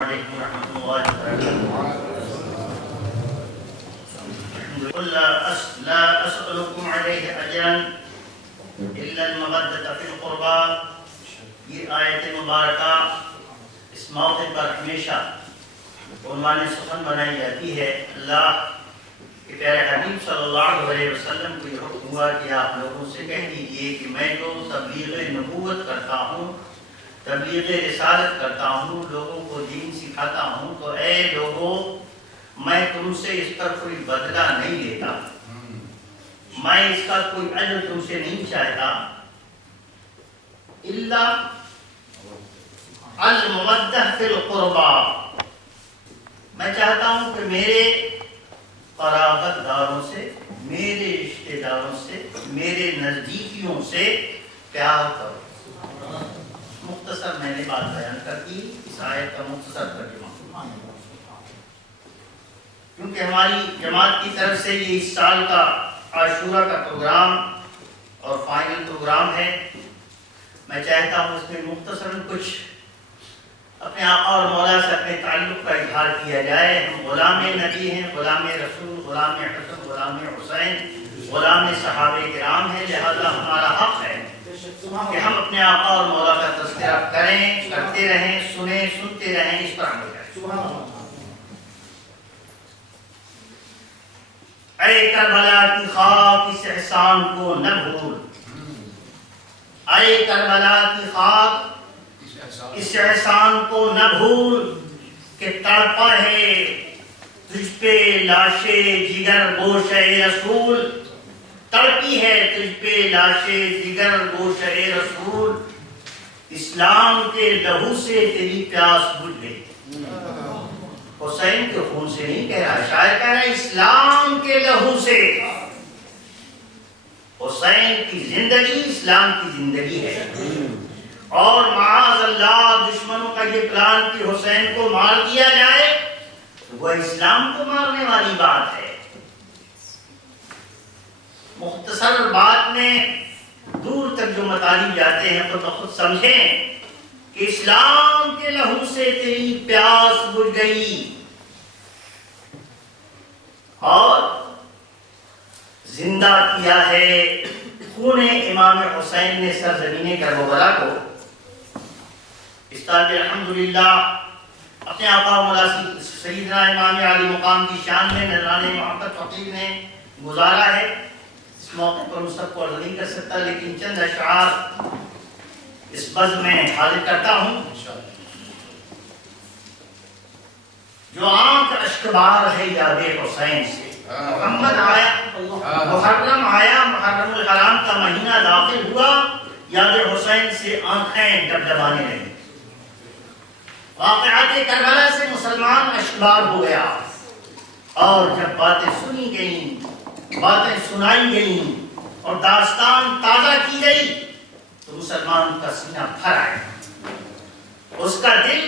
عليكم ورحمة الله وبركاته. قل لا أسألكم عليه أجرا إلا المودة في القربى. یہ آیت مبارکہ اس موقع پر ہمیشہ عنوان سخن بنائی جاتی ہے. اللہ کہ پیارے حبیب صلی اللہ علیہ وسلم کو یہ حکم ہوا کہ آپ لوگوں سے کہہ دیجئے کہ میں تو تبلیغ نبوت کرتا ہوں، تبلیغ رسالت کرتا ہوں، لوگوں کو دین سکھاتا ہوں. تو اے لوگوں، میں تم سے اس پر کوئی بدلہ نہیں لیتا، میں اس کا کوئی اجر تم سے نہیں چاہتا. الا المودہ فی القربہ، میں چاہتا ہوں کہ میرے قرابت داروں سے، میرے رشتہ داروں سے، میرے نزدیکیوں سے پیار کرو. مختصر میں نے بات بیان کر دی، اس آیت کا مختصر ترجمہ. کیونکہ ہماری جماعت کی طرف سے یہ اس سال کا عاشورہ کا پروگرام اور فائنل پروگرام ہے، میں چاہتا ہوں اس میں مختصراً کچھ اپنے آقا اور مولا سے اپنے تعلق کا اظہار کیا جائے. ہم غلام نبی ہیں، غلام رسول، غلام حسن، غلام حسین، غلام صحابہ کرام ہیں. لہذا ہمارا حق ہے کہ ہم اپنے آقا اور مولا کا تذکرہ کریں، کرتے رہیں، سنیں، سنتے رہیں، اس پر عمل کریں. اے کربلا کی خاک اس احسان کو نہ بھول، اے کربلا کی خاک اس احسان کو نہ بھول کہ تڑپا ہے تجھ پہ لاش جگر گوش رسول، تڑپی ہے تجھ پہ لاش جگر گوش رسول. اسلام کے لہو سے تیری پیاس بجھ گئی. حسین کے خون سے نہیں کہہ رہا، شاعر کہہ رہا ہے اسلام کے لہو سے. حسین کی زندگی اسلام کی زندگی ہے، اور معاذ اللہ دشمنوں کا یہ پلان کہ حسین کو مار دیا جائے وہ اسلام کو مارنے والی بات ہے. مختصر بات میں دور تک جو مطالب جاتے ہیں تو خود سمجھیں کہ اسلام کے لہو سے تیری پیاس بجھ گئی، اور زندہ کیا ہے خون امام حسین نے سرزمین کربلا کو. اس طرح الحمدللہ اپنے آقا و مولا سیدنا امام علی مقام کی شان میں نذران محبت فقیر نے گزارا ہے. اس موقع پر میں سب کو عرض نہیں کر سکتا، لیکن چند اشعار اس بزم میں حاضر کرتا ہوں. جو آنکھ اشکبار ہے یاد حسین سے، محمد آیا، محرم آیا، محرم الحرام کا مہینہ داخل ہوا، یاد حسین سے آنکھیں ڈبڈبانے لگی. واقعات کربلا سے مسلمان اشکبار ہو گیا، اور جب باتیں سنی گئیں، باتیں سنائی گئیں اور داستان تازہ کی گئی تو مسلمان کا سینہ بھر آیا. اس کا دل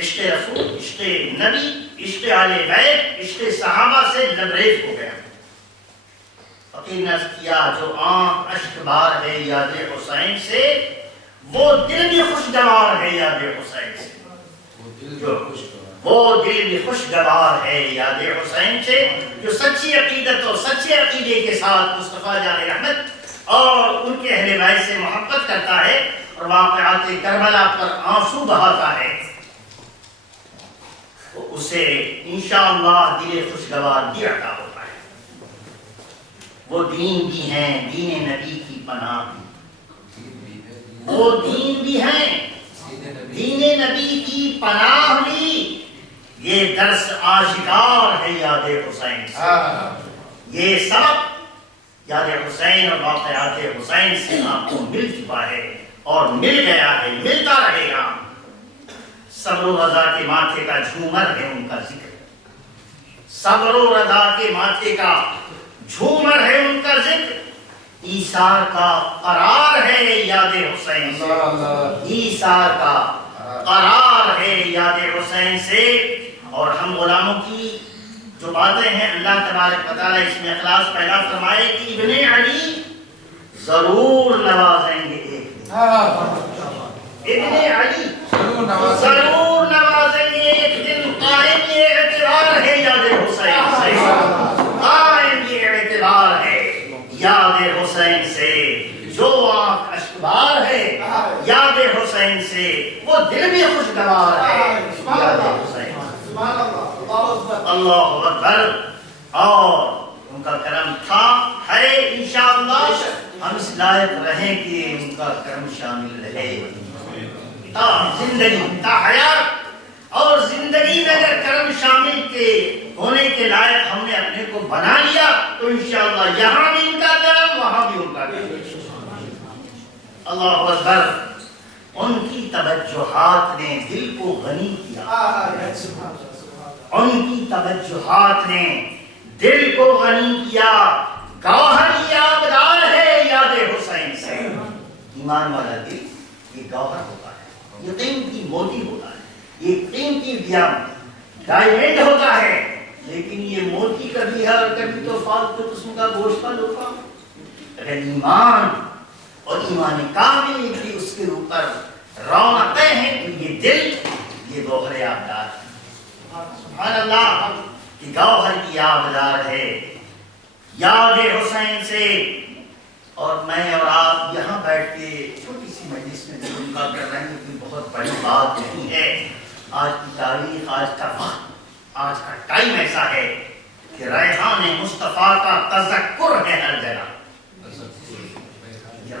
عشق رسول، عشق نبی، عشق آل بیت، عشق صحابہ سے لبریز ہو گیا. فقیر نے کیا جو آنکھ اشکبار ہے یاد حسین سے، وہ دل بھی خوشگوار ہے یاد حسین سے. وہ دل بھی خوشگوار ہے یاد حسین سے، جو سچی عقیدت اور سچے عقیدے کے ساتھ مصطفیٰ جان رحمت اور ان کے اہل بیت سے محبت کرتا ہے اور واقعات کربلا پر آنسو بہاتا ہے. اسے انشاءاللہ دل خوشگوار بھی عطا ہوتا ہے. وہ دین بھی ہیں، دین نبی کی پناہ بھی، وہ دین بھی ہیں، دین نبی کی پناہ بھی. یہ درس آشکار ہے یاد حسین سے، یہ سبق یاد حسین اور واقعات حسین سے آپ کو مل چکا ہے اور مل گیا ہے، ملتا رہے گا. صبر و رضا کے ماتھے کا جھومر ہے ان کا ذکر، صبر و رضا کے ماتھے کا جھومر ہے ان کا ذکر. ایثار کا قرار ہے یاد حسین سے، ایثار کا قرار ہے یاد حسین سے. اور ہم غلاموں کی جو باتیں ہیں اللہ تبارک و تعالیٰ اس میں اخلاص پیدا فرمائے کہ ابن علی ضرور نوازیں گے ایک دن. ابن علی ضرور نوازیں سے، جو آنکھ اشکبار ہے یاد حسین سے، وہ دل بھی خوشگوار ہے یاد حسین۔ اللہ اکبر۔ اور ان کا کرم تھا، ہے انشاءاللہ، ہم اس لائق رہیں کہ ان کا کرم شامل رہے تا زندگی، تا حیات۔ اور زندگی میں اگر کرم شامل کے ہونے کے لائق ہم نے اپنے کو بنا لیا تو انشاءاللہ یہاں بھی ان کا کرم، وہاں بھی ان کا کرم۔ اللہ اکبر۔ ان کی توجہات نے دل کو غنی کیا، ان کی توجہات نے دل کو غنی کیا۔ گوہر یادگار ہے یاد حسین سے۔ ایمان والا دل یہ گوہر ہوتا ہے، یہ قیمتی موتی ہوتا ہے، یہ قیمتی ڈائمنڈ ہوتا ہے، لیکن یہ موتی کبھی ہے اور کبھی تو فالتو قسم کا گوشت ہوگا۔ اگر ایمان اور ایمان کامل کی اس کے اوپر رونقیں ہیں تو یہ دل، یہ گوہر یادگار ہے۔ سبحان اللہ، کہ گوہر کی یادگار ہے یاد حسین سے۔ اور میں اور آپ یہاں بیٹھ کے چھوٹی سی مجلس میں ان کا کر رہے ہیں، کوئی بہت بڑی بات نہیں ہے۔ آج کی تاریخ، آج کا وقت، آج کا ٹائم ایسا ہے کہ ریحان مصطفیٰ کا تذکر ہے ہر جگہ۔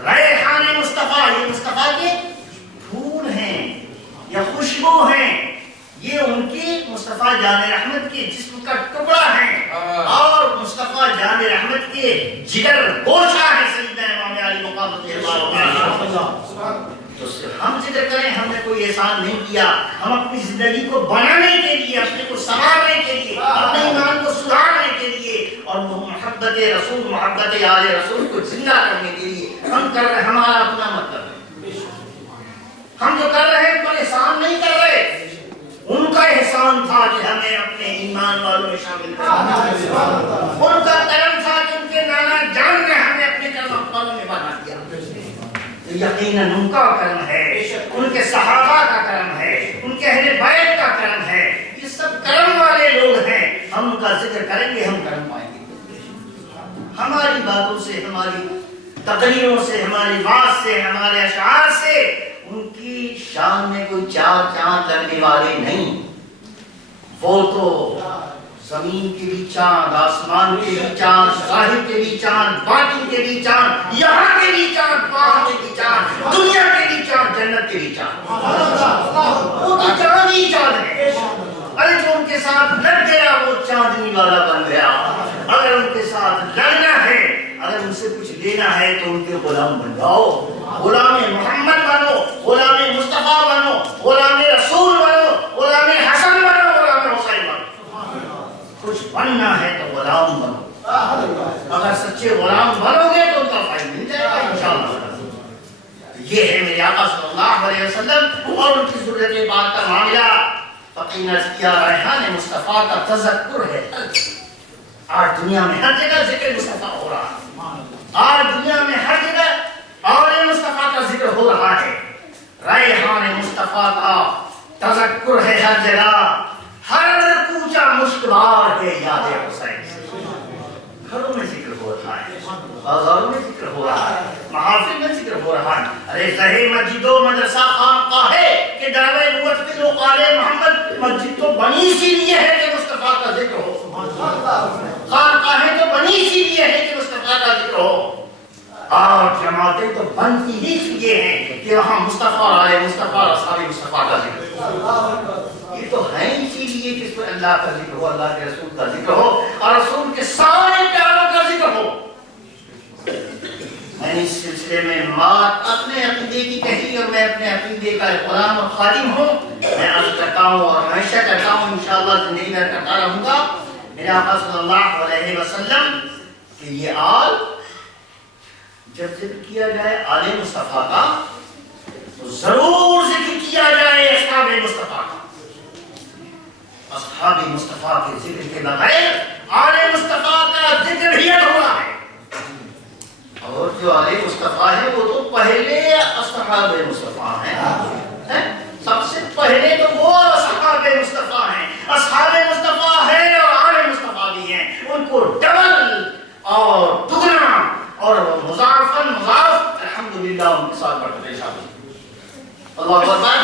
ریحان مصطفیٰ، یہ مصطفیٰ کے پھول ہیں یا خوشبو ہیں، یہ ان کی مصطفیٰ جان رحمت کے جسم کا ٹکڑا ہے، اور مصطفیٰ جان رحمت کے جگر گوشہ ہے سیدنا امام علی مقام رضی اللہ عنہ۔ تو ہم ذکر کریں، ہم نے کوئی احسان نہیں کیا، ہم اپنی زندگی کو بنانے کے لیے، اپنے کو سنوارنے کے لیے، اپنے ایمان کو سدھارنے کے لیے اور محبت رسول، محبت آل رسول کو زندہ کرنے کے لیے ہم کر رہے ہیں۔ ہمارا اپنا مطلب ہے، ہم جو کر رہے ہیں کوئی احسان نہیں کر رہے، ان کا احسان تھا کہ ہمیں اپنے ایمان والوں میں شامل کر دیا، ان کا کرم تھا کہ ان کے نانا جان نے ہمیں اپنے کرم والوں میں بنا دیا۔ یقیناً ان کا کرم ہے، ان کے صحابہ کا کرم ہے، ان کے اہل بیت کا کرم ہے، یہ سب کرم والے لوگ ہیں۔ ہم ان کا ذکر کریں گے، ہم کرم پائیں گے۔ ہماری باتوں سے، ہماری تقریروں سے، ہماری بات سے، ہمارے اشعار سے ان کی شان میں کوئی چار چاند لگنے والے نہیں۔ وہ تو زمین کے بھی چاند، آسمان کے بھی چاند، ظاہر کے بھی چاند، باطن کے بھی چاند، یہاں کے بھی چاند، وہاں کے بھی چاند، دنیا کے بھی چاند، جنت کے بھی چاند، وہ تو چاند ہی چاند ہے۔ ارے جو ان کے ساتھ لگ گیا وہ چاندنی والا بن گیا۔ اگر ان کے ساتھ لڑنا ہے، اگر ان سے کچھ لینا ہے تو ان کے غلام بن جاؤ، غلام محمد بنو، غلام مصطفیٰ بنو، غلام رسول بنو، غلام حسن بنو، غلام حسین بنو۔ کچھ بننا ہے تو غلام بنو، اگر سچے غلام بنو گے تو ان کا فائدہ مل جائے گا انشاءاللہ۔ یہ ہے میرے آقا صلی اللہ علیہ وسلم اور ان کی ضرورت بات کا معاملہ۔ فقیر نے کیا ریحان مصطفیٰ کا تذکر ہے۔ آج دنیا میں ہر جگہ ذکر مصطفیٰ ہو رہا ہے، آج دنیا میں ہر جگہ اور مصطفیٰ کا ذکر ہو رہا ہے۔ ریحان مصطفیٰ کا تذکر ہے ہر جگہ، ہر کوچہ مشکبار ہے یاد حسین سے۔ گھروں میں ذکر ہو رہا ہے، بازاروں میں ذکر ہو رہا ہے، محافل میں ذکر ہو رہا ہے۔ ارے زہے مسجد و مدرسہ خانقاہ ہے کہ دعوی نبوت کے لوگ آل محمد، مسجد تو بنی اسی لیے ہے کہ مصطفیٰ کا ذکر ہو، خانقاہیں تو بنی اسی لیے ہے کہ مصطفیٰ کا ذکر ہو، اور جماعتیں تو بنتی ہی اس لیے ہیں کہ وہاں مصطفیٰ آل مصطفیٰ اور اصحاب مصطفیٰ کا ذکر ہو۔ یہ تو ہے اسی لیے کہ اس پر اللہ کا ذکر ہو، اللہ کے رسول کا ذکر ہو اور رسول کے سارے پیاروں کا ذکر ہو۔ میں نے اس سلسلے میں بات اپنے عقیدے کی کہی اور میں اپنے عقیدے کا غلام اور خادم ہوں۔ میں عرض کرتا ہوں اور ہمیشہ کرتا ہوں، انشاءاللہ زندگی میں کرتا رہوں گا۔ میرے آقا صلی اللہ علیہ وسلم کہ یہ آل جب ذکر کیا جائے آل مصطفیٰ کا تو ضرور ذکر کیا جائے اصحاب مصطفیٰ کا۔ اصحاب مصطفیٰ کے ذکر کے بغیر آل مصطفیٰ کا ذکر ہی ادھورا ہے، اور جو آل مصطفیٰ ہے وہ تو پہلے اصحاب مصطفیٰ ہیں، سب سے پہلے تو وہ اصحاب مصطفیٰ ہیں۔ اصحاب مصطفیٰ ہیں اور آل مصطفیٰ بھی ہیں، ان کو ڈبل اور دگنا اور مضاعفاً الحمدللہ ان کے ساتھ بڑھ پیش آتے. اللہ اکبر.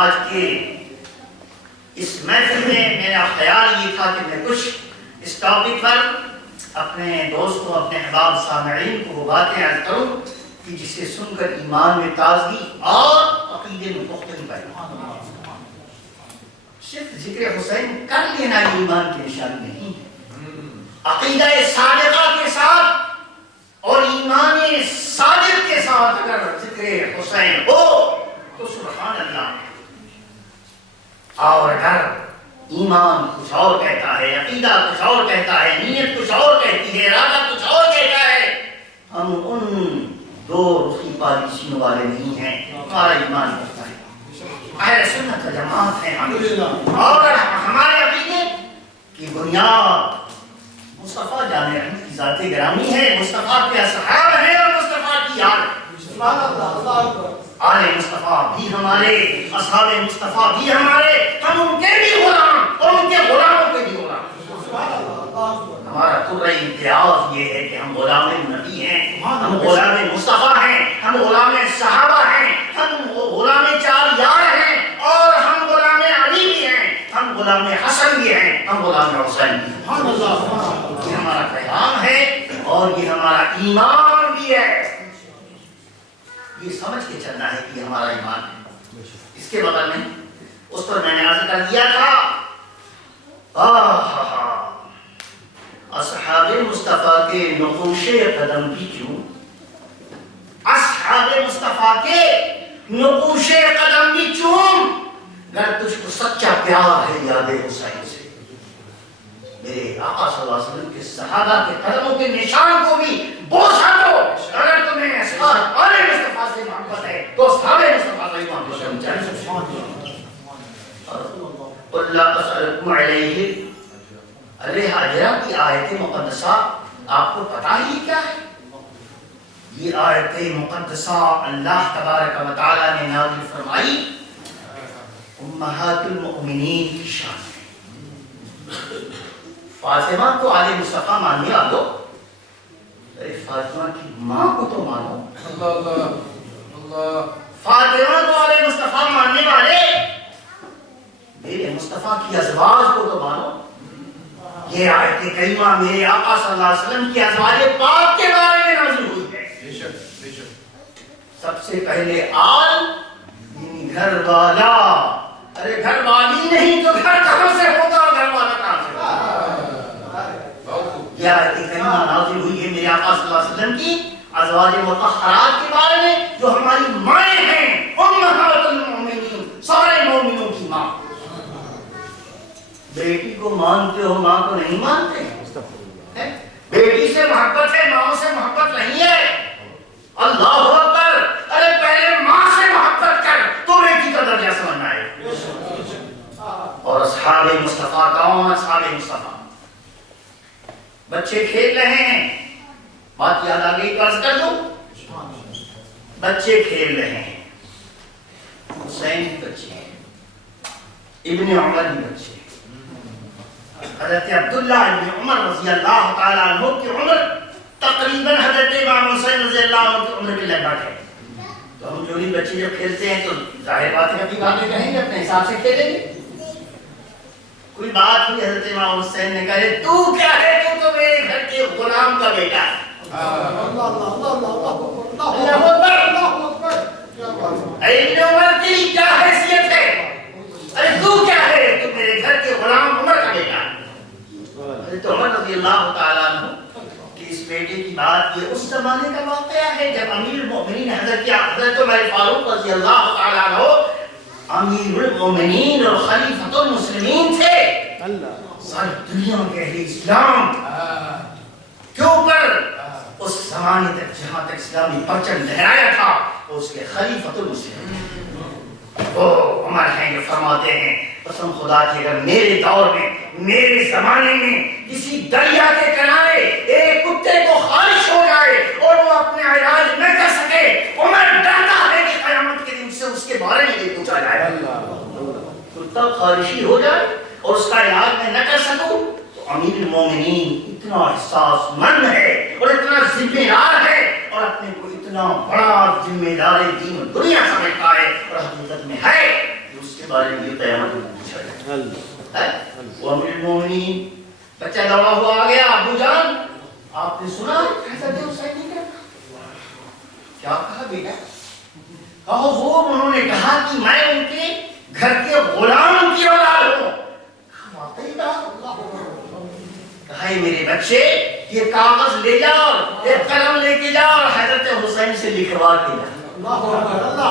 آج کے اس محفل میں میرا خیال یہ تھا کہ میں کچھ اس ٹاپک پر اپنے دوستوں اپنے احباب سامعین کو وہ باتیں عرض کروں کہ جسے سن کر ایمان میں تازگی اور عقیدے میں پختگی پیدا. صرف ذکر حسین کر لینا یہ ایمان کی نشانی نہیں ہے. عقیدہ صادقہ کے ساتھ اور ایمان صادق کے ساتھ اگر ذکر حسین ہو تو سبحان اللہ. اور اگر ایمان کچھ اور کہتا ہے, عقیدہ کچھ اور کہتا ہے, نیت کچھ اور کہتی ہے, ارادہ کچھ اور کہتا ہے, ہم ان دو رخی پالیسیوں والے نہیں ہیں. ہمارا ایمان کرتا ہے اہل سنت و جماعت ہیں ہم, اور ہمارے عقیدے کی بنیاد مصطفیٰ جان احمد کی ذات گرامی ہے, مصطفیٰ کے اصحاب ہیں اور مصطفیٰ کی آل. آل مصطفیٰ بھی ہمارے, اصحاب مصطفیٰ بھی ہمارے, ہم ان کے بھی غلام اور ان کے غلاموں کے بھی غلام. ہمارا پورا امتیاز یہ ہے کہ ہم غلام نبی ہیں, ہم غلام مصطفیٰ ہیں, ہم غلام صحابہ ہیں, ہم غلام چار یار ہیں, اور ہم غلام علی بھی ہیں, ہم غلام حسن بھی ہیں, ہم غلام حسین بھی ہیں. یہ ہمارا پیغام ہے اور یہ ہمارا ایمان بھی ہے. یہ سمجھ کے چلنا ہے کہ ہمارا ایمان ہے. اس کے بغیر میں اس پر میں نے عرض کر دیا تھا, اصحاب مصطفیٰ کے نقوش قدم بھی کیوں, اصحاب مصطفیٰ کے نقوش قدم بھی کیوں, اگر تجھ کو سچا پیار ہے یاد حسین سے, میرے آقا صلی اللہ علیہ وسلم کے صحابہ کے قدموں کے نشان کو بھی بوسہ دو. اگر تمہیں اصحاب مصطفیٰ سے محبت ہے تو اصحاب مصطفیٰ سے محبت کرنی چاہیے. اللہ اسألکم علیہ علیہ اجرا کی آیت مقدسہ آپ کو پتہ ہی کیا ہے؟ یہ آیت مقدسہ اللہ تبارک و تعالیٰ نے نازل فرمائی امہات المؤمنین کی شان ہے. فاطمہ کو آل مصطفیٰ ماننے آ دو, ارے فاطمہ کی ماں کو تو مانو. فاطمہ کو آل مصطفیٰ ماننے والے میرے مصطفیٰ کی ازواج کو تو مانو. یہ آیت کریمہ میرے آقا صلی اللہ علیہ وسلم کی ازواج پاک کے بارے میں نازل ہوئی ہے. سب سے پہلے آل یعنی گھر والا. ارے گھر والی نہیں تو گھر کہاں سے ہوگا اور گھر والا کہاں سے ہوگا؟ یہ آیت کریمہ نازل ہوئی ہے میرے آقا صلی اللہ علیہ وسلم کی ازواج مطہرات کے بارے میں جو ہماری مائیں ہیں, امہات المؤمنین, سارے مومنوں کی ماں. بیٹی کو مانتے ہو, ماں کو نہیں مانتے. بیٹی سے محبت ہے, ماں سے محبت نہیں ہے. اللہ اکبر. ارے پہلے ماں سے محبت کر تو بیٹی کا درجہ سمجھنا ہے. اور اصحاب مصطفیٰ کون؟ اصحاب مصطفیٰ بچے کھیل رہے ہیں, بات یاد آ گئی, قرض کر دو. بچے کھیل رہے ہیں, حسین بھی بچے ہیں, ابن عمر بھی بچے ہیں. حضرت عبداللہ ابن عمر رضی اللہ تعالیٰ عنہ کی عمر تقریباً حضرت امام حسین رضی اللہ عنہ کی عمر کے لگ بھگ ہے. تو ہم جو بھی بچے جب کھیلتے ہیں تو ظاہر بات ہے اپنی باتیں کہیں گے, اپنے حساب سے کھیلیں گے. کوئی بات ہوئی, حضرت امام حسین نے کہا تو کیا ہے, تو میرے گھر کے غلام کا بیٹا ہے. ابن عمر کی کیا حیثیت ہے, ارے تو کیا ہے, تو میرے گھر کے غلام عمر کا بیٹا ہے. حضرت عمر رضی اللہ تعالیٰ عنہ کہ اس بیٹے کی بات یہ اس زمانے کا واقعہ ہے جب امیر المؤمنین حضرت عمر فاروق رضی اللہ تعالیٰ عنہ امیر المؤمنین اور خلیفۃ المسلمین تھے. ساری دنیا کے اہل اسلام کے اوپر اس زمانے تک جہاں تک اسلامی پرچم لہرایا تھا اس کے خلیفۃ المسلمین وہ عمر ہیں جو فرماتے ہیں قسم خدا کی اگر میرے دور میں میرے زمانے میں کسی دریا کے کنارے ایک کتے کو خارش ہو جائے اور وہ اپنے علاج نہ کر سکے, عمر ڈرتا ہے کہ قیامت کے دن سے اس کے بارے میں یہ پوچھا جائے. کتا خارشی ہو جائے اور اس کا علاج میں نہ کر سکوں تو امیر المومنین اتنا احساس مند ہے اور اتنا ذمہ دار ہے اور اپنے کو اتنا اتنا بڑا ذمہ دار دین و دنیا سمجھتا ہے اور حقیقت میں ہے کہ اس کے بارے میں قیامت میں پوچھا جائے. وہ امیر المومنین بچہ دوڑا ہوا آ گیا. ابو جان آپ نے سنا حضرت حسین نے کیا کہا بیٹا؟ کہو وہ انہوں نے کہا کہ میں ان کے گھر کے غلام کی اولاد ہوں. کہا میرے بچے یہ کاغذ لے جاؤ ایک قلم لے کے جاؤ اور حضرت حسین سے لکھوا کے لا.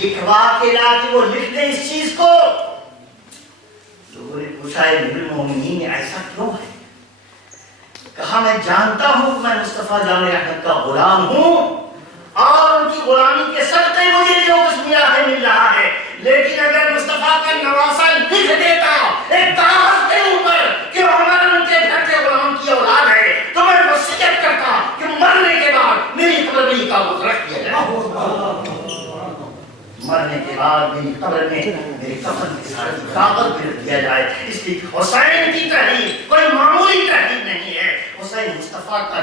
لکھوا کے لا کہ وہ لکھ دیں اس چیز کو. لوگوں نے پوچھا ہے امیر المومنین ایسا کیوں ہے؟ کہا میں جانتا ہوں کہ میں مصطفیٰ جامع رحمت کا غلام ہوں اور ان کی غلامی کے صدقے مجھے جو کچھ ملا ہے مل رہا ہے. لیکن اگر مصطفیٰ کا نواسہ لکھ دیتا ایک کاغذ کے اوپر کہ عمر ان کے گھر کے غلام کی اولاد ہے تو میں وصیت کرتا کہ مرنے کے بعد میری قبر میں یہ کاغذ رکھ دیا جائے. مرنے کے بعد میری قبر میں میرے کفن کے ساتھ کاغذ بھی رکھ دیا جائے. اس لیے حسین کی تحریر کوئی معمولی تحریر نہیں ہے. حسین مصطفیٰ کا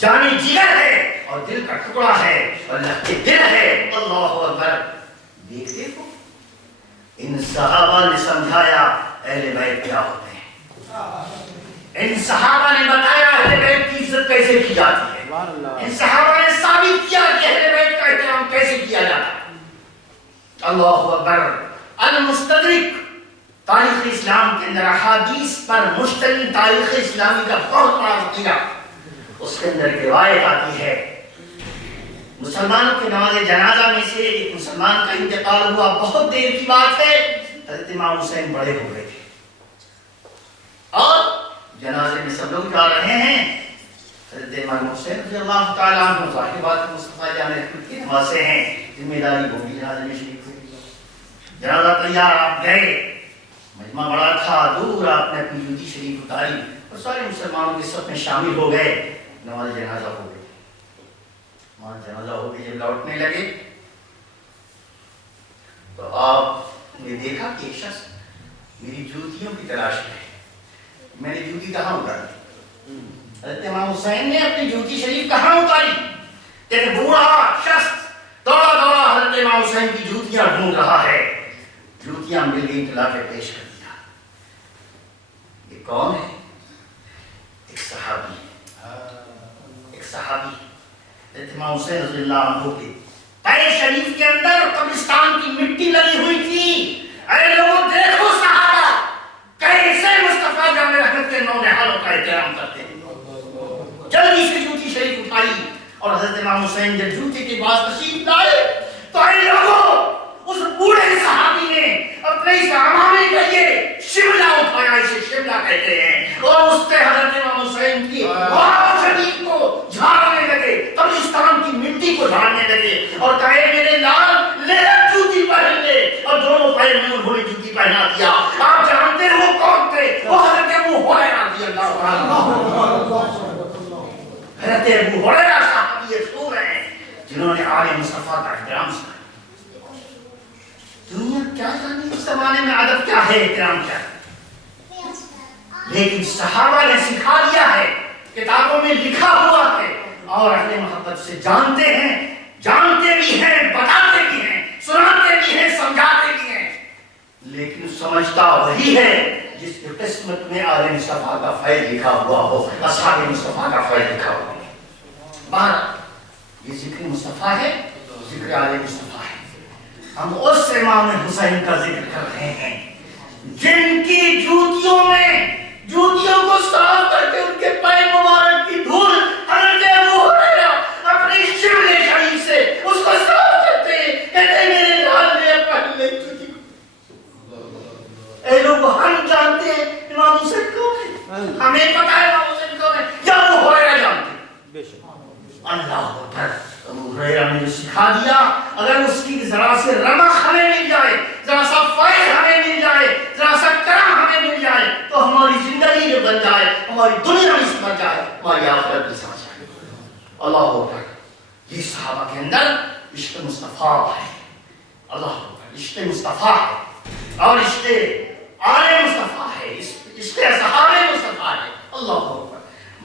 جان جگر ہے اور دل کا ٹکڑا ہے اور اللہ کے دل ہے. اللہ اکبر. دیکھتے ہو ان صحابہ نے سمجھایا اہل بیت کیا ہوتے ہیں. ان صحابہ نے بتایا اہل بیت کی عزت کیسے کی جاتی ہے. ان صحابہ نے ثابت کیا کہ اہل بیت کا احترام کیسے کیا جاتا ہے. اللہ اکبر. المستدرک تاریخ اسلام کے اندر احادیث پر مشتمل تاریخ اسلامی کا بہت بڑا ذخیرہ. اس کے اندر روایت آتی ہے مسلمانوں کے نماز جنازہ میں سے ایک مسلمان کا انتقال ہوا. بہت دیر کی بات ہے. حضرت امام حسین بڑے ہو گئے تھے اور جنازے میں سب لوگ جا رہے ہیں. حضرت امام حسین رضی اللہ تعالیٰ عنہ ظاہر بات مصطفیٰ جامع رحمت کے نواسے ہیں. ذمہ داری وہ بھی جنازے میں شریک ہوئی. جنازہ تیار آپ گئے. مجمع بڑا تھا. دور آپ نے اپنی جوتی شریف اتاری اور سارے مسلمانوں کے صف میں شامل ہو گئے. نماز جنازہ ہو گئی. نماز جنازہ ہو کے جب لوٹنے لگے تو آپ نے دیکھا کہ ایک شخص میری جوتیوں کی تلاش میں. میں نے جوتی کہاں اتاری؟ حضرت امام حسین نے اپنی جوتی شریف کہاں اتاری؟ ایک بوڑھا شخص دوڑا دوڑا حضرت امام حسین کی جوتیاں ڈھونڈ رہا ہے. جوتیاں مل گئی تو لا کے پیش کر دیا. یہ کون ہے؟ ایک صحابی. ایک صحابی حضرت امام حسین رضی اللہ عنہ کے پیر شریف کے اندر قبرستان کی مٹی لگی ہوئی تھی. اے لوگوں دیکھو صحابہ کیسے مصطفیٰ جامع رحمت کے نونہالوں کا احترام کرتے ہیں. جلدی سے جوتی شریف اٹھائی اور حضرت امام حسین جب جوتے کے بعد تشریف لائے تو اے لوگوں اس بوڑھے صحابی نے اپنے اس عمامے کا یہ شملہ اٹھایا. اسے شملہ کہتے ہیں. اور اس پہ حضرت امام حسین کی غار شریف کو جھاڑنے لگے. قبرستان کی مٹی کو جھاڑنے لگے اور کہے میرے لال لے جوتی پہن لے. اور دونوں پیر میں انہوں نے جوتی پہنا دیا. آپ جانتے ہو کون تھے؟ وہ حضرت ابو ہریرہ رضی اللہ عنہ. حضرت ابو ہریرہ صحابی رسول ہیں جنہوں نے آل مصطفیٰ کا احترام سکھایا. دنیا کیا جانے اس زمانے میں ادب کیا ہے احترام کیا ہے. لیکن صحابہ نے سکھا دیا ہے. کتابوں میں لکھا ہوا ہے اور اہل محبت سے جانتے ہیں. جانتے بھی ہیں, بتاتے بھی ہیں, سناتے بھی ہیں, سمجھاتے بھی ہیں. لیکن سمجھتا وہی ہے جس کی قسمت میں آل مصطفیٰ کا فیض لکھا ہوا ہو, اصحاب مصطفیٰ کا فیض لکھا ہوا ہو. بہرحال یہ ذکر مصطفیٰ ہے, ذکر آل مصطفیٰ ہے. ہم اس امام حسین کا ذکر کر رہے ہیں جن کی جوتیوں کو صاف کر کے ان کے پیر مبارک کی دھول حضرت ابو ہریرہ اپنی شملے شریف سے اس کو صاف کرتے ہیں. کہتے میرے لال نے پہن لے جوتی. اے لوگ ہم جانتے ہیں امام حسین کون ہے, ہمیں پتا ہے امام حسین کون ہے, یا ابو ہریرہ جانتے ہیں. اللہ اکبر. ابو ہریرہ نے جو سکھا دیا اگر اس کی ذرا سے رمق ہمیں مل جائے, ذرا سا فیض ہمیں مل جائے, ذرا سا کرم ہمیں مل جائے تو ہماری زندگی جو بن جائے, ہماری دنیا بھی سمجھ جائے, ہماری آخرت بھی سمجھ جائے. اللہ اکبر. یہ صحابہ کے اندر عشق مصطفیٰ ہے. اللہ اکبر. عشق مصطفیٰ ہے اور عشق آل مصطفیٰ ہے, عشق اصحاب مصطفیٰ ہے. اللہ اکبر.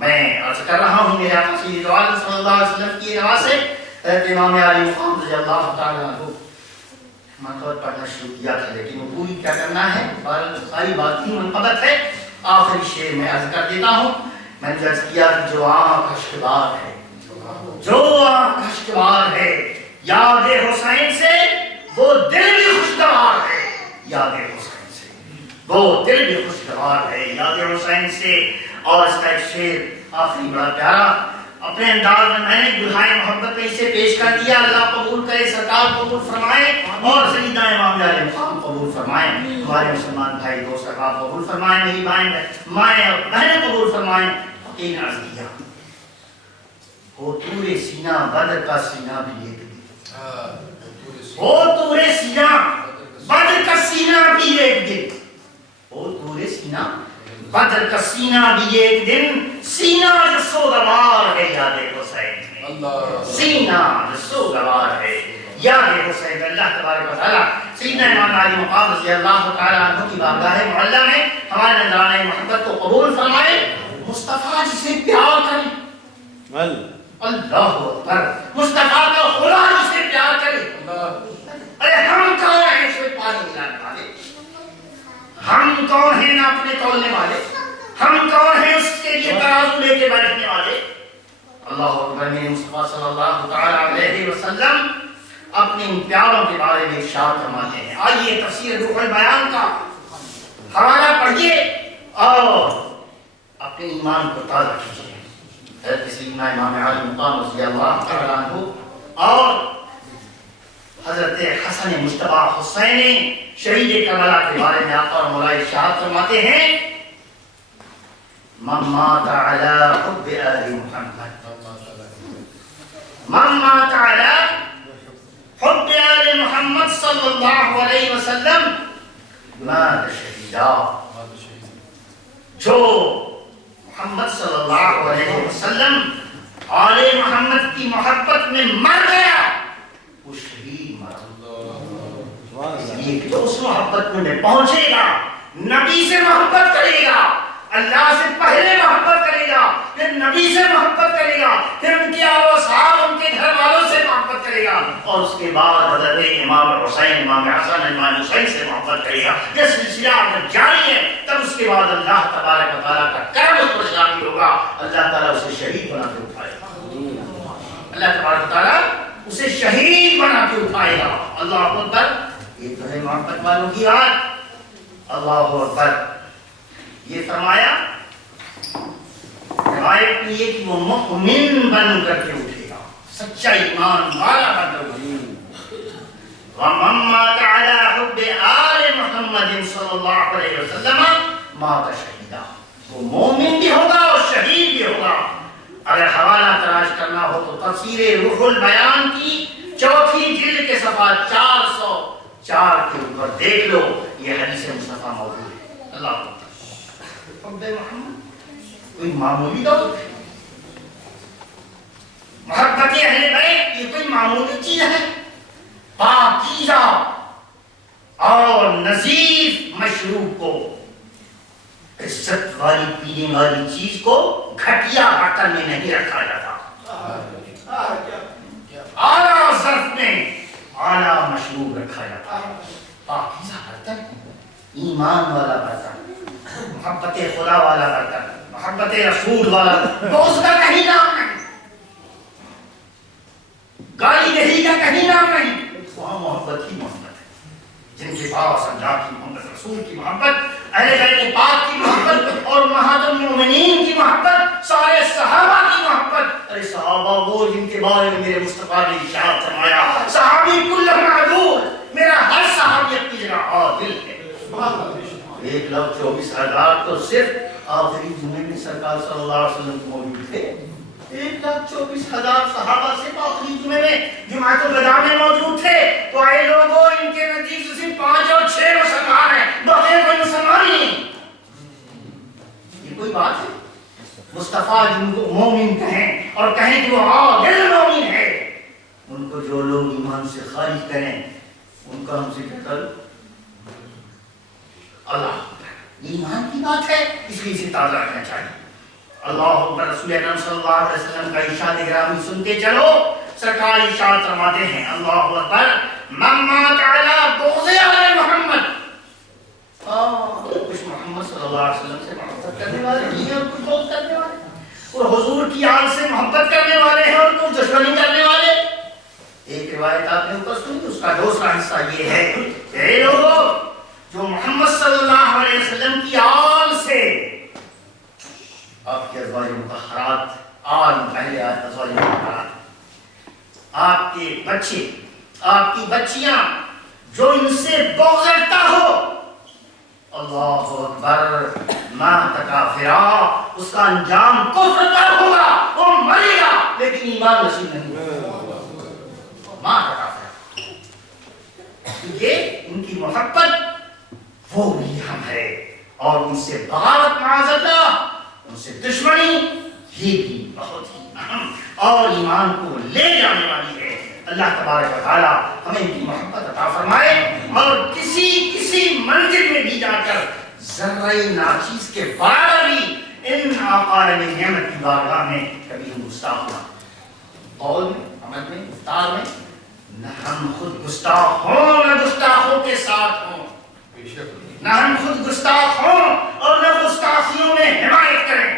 میں عرض کر رہا ہوں میرے آقا سید عالم صلی اللہ علیہ وسلم کی نواز سے حضرت امام علی مقام رضی اللہ تعالیٰ عنہ مطلب پڑھنا شروع کیا تھا، لیکن وہ پوری کیا کرنا ہے، ساری بات کی منقبت ہے. آخری شعر میں عرض کر دیتا ہوں. میں نے عرض کیا کہ جو آنکھ اشکبار ہے، جو آنکھ اشکبار ہے یاد حسین سے، وہ دل بھی خوشگوار ہے یاد حسین سے، وہ دل بھی خوشگوار ہے یاد حسین سے. اور اس کا ایک شعر آخری بڑا پیارا اپنے انداز میں نے دلہائے محبت میں اسے پیش کر دیا. اللہ قبول کرے، سرکار قبول فرمائے اور سیدنا امام علیہ مقام قبول فرمائے. ہمارے مسلمان بھائی دوست احباب قبول فرمائے، میری مائیں اور بہنیں قبول فرمائیں. فقیر نے عرض کیا ہو طور سینہ بدر کا سینہ بھی ایک دن، ہو طور سینہ بدر کا سینہ بھی ایک دن، ہو طور سینہ بدر کا سینہ بھی ایک دن، سینہ جو سوگوار ہے یاد حسین میں، سینہ جو سوگوار ہے یاد حسین. اللہ تبارک و تعالیٰ سیدنا امام علی مقام رضی اللہ تعالیٰ عنہ کی بارگاہ معلیٰ میں ہمارے نذرانہ محبت کو قبول فرمائے. مصطفیٰ جسے پیار کرے، اللہ اکبر، مصطفیٰ کا خدا جسے پیار کرے. ارے ہم کون ہیں اس میں پانی ملانے والے، ہم کون ہیں ناپنے تولنے والے، ہم کون ہیں اس کے لیے ترازو لے کے بیٹھنے والے. اللہ اکبر. میرے مصطفیٰ صلی اللہ تعالیٰ علیہ وسلم اپنے ان پیاروں کے بارے میں ارشاد فرماتے ہیں. آئیے تفسیر روح البیان کا حوالہ پڑھیے اور اپنے ایمان کو تازہ کیجیے. حضرت سیدنا امام علی مقام رضی اللہ تعالیٰ عنہ اور حضرت حسن مجتبیٰ حسین شہید کربلا کے بارے میں آقا اور مولا ارشاد فرماتے ہیں من مات علی حب آل محمد، من مات علی حب آل محمد صلی اللہ علیہ وسلم مات شہیدا. جو محمد صلی اللہ علیہ وسلم آل محمد کی محبت میں مر گیا وہ شہید مرا. جو اس محبت میں پہنچے گا، نبی سے محبت کرے گا، اللہ سے پہلے محبت کرے گا، پھر نبی سے محبت کرے گا، پھر ان کے آل و اصحاب، ان کے گھر والوں سے محبت کرے گا، اور اس کے بعد حضرت امام حسین، امام حسن، امام حسین سے محبت کرے گا. یہ سلسلہ اگر جاری ہے تب اس کے بعد اللہ تبارک و تعالیٰ کا کرم اس پر شامل ہوگا. اللہ تعالیٰ اسے شہید بنا کے اٹھائے گا، اللہ تبارک و تعالیٰ اسے شہید بنا کے اٹھائے گا. اللہ اکبر. یہ تو ہے محبت والوں کی بات. اللہ اکبر. یہ فرمایا روایت میں یہ کہ وہ مؤمن بن کر کے اٹھے گا، سچا ایمان والا بن کر اٹھے گا. وَمَن مَاتَ عَلَى حُبِّ آلِ مُحَمَّدٍ صلی اللہ علیہ وسلم مَاتَ شہیدا. وہ مومن بھی ہوگا اور شہید بھی ہوگا. اگر حوالہ تلاش کرنا ہو تو تفسیر روح البیان کی 4 جلد کے صفحہ 404 کے اوپر دیکھ لو، یہ حدیث مصطفیٰ موجود ہے. اللہ اکبر. حب محمد کوئی معمولی دولت ہے، محبت اہل بیت یہ کوئی معمولی چیز ہے. پاکیزہ اور نظیف مشروب کو، عزت والی پینے والی چیز کو گھٹیا برتن میں نہیں رکھا جاتا، اعلیٰ ظرف میں اعلیٰ مشروب رکھا جاتا ہے. پاکیزہ برتن، ایمان والا برتن، محبت خدا والا برتن، محبت رسول والا، تو اس کا کہیں نام نہیں، گالی دہی کا کہیں نام نہیں. وہاں محبت ہی محبت ہے. جن کے پاس اللہ کی محبت، رسول کی محبت، اہل بیت پاک کی محبت اور امہات المؤمنین کی محبت، سارے صحابہ کی محبت. ارے صحابہ وہ جن کے بارے میں میرے مصطفیٰ نے ارشاد فرمایا صحابی کلہم عدول، میرا ہر صحابی اپنی جگہ عادل ہے. 1,24,000 تو صرف آخری جمعے میں سرکار صلی اللہ علیہ وسلم موجود تھے. 1,24,000 صحابہ صرف آخری جمعے میں جمعۃ الوداع میں موجود تھے. تو اے لوگوں، ان کے نزدیک سے صرف 5 اور 6 مسلمان ہیں، باقی کوئی مسلمان نہیں. یہ کوئی بات ہے؟ مصطفیٰ جن کو مومن کہیں اور کہیں کہ وہ عادل مومن ہے، ان کو جو لوگ ایمان سے خارج کریں ان کا ہم سے کیا کرو. اللہ، یہ ایمان کی بات ہے، اس لیے اسے تازہ رکھنا چاہیے. اللہ اکبر۔ رسول اکرم صلی اللہ علیہ وسلم کا ارشاد گرامی سنتے چلو، سرکار ارشاد فرماتے ہیں اللہ اکبر، من مات علی بغض آل محمد، کچھ محمد صلی اللہ علیہ وسلم سے محبت کرنے والے ہیں اور کچھ بغض کرنے والے ہیں، اور حضور کی آل سے محبت کرنے والے ہیں اور کچھ دشمنی کرنے والے۔ ایک روایت آپ نے اوپر سنی، اس کا دوسرا حصہ یہ ہے کہ اے لوگو، جو محمد صلی اللہ علیہ وسلم کی آل سے، آپ کے ازواج مطہرات، آل پہلے ازواج مطہرات، آپ کے بچے، آپ کی بچیاں، جو ان سے بغض رکھتا ہو، اللہ اکبر، ما تکافرا، اس کا انجام کفر پر ہوگا، وہ مرے گا لیکن ایمان نصیب نہیں ہوگا، ما تکافرا، کیونکہ ان کی محبت وہ بھی ہم ہے، اور ان سے بغاوت معاذ اللہ، ان سے دشمنی، یہ بھی بہت ہی اہم اور ایمان کو لے جانے والی ہے۔ اللہ تبارک و تعالی ہمیں ان کی محبت عطا فرمائے، اور کسی منزل میں بھی جا کر ذرہ ناچیز کے برابر بھی ان آقا نعمت کی بارگاہ میں کبھی ہم گستاخ نہ، قول میں، عمل میں، افطار میں، نہ ہم خود گستاخ ہوں نہ گستاخوں کے ساتھ ہوں، نہ ہم خود گستاخ ہوں اور نہ گستاخیوں میں حمایت کریں،